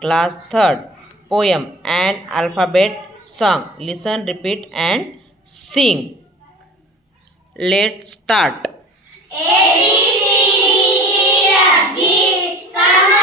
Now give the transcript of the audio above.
Class 3rd. Poem and alphabet song. Listen, repeat and sing. Let's start. A, B, C, D, E, F, G. Come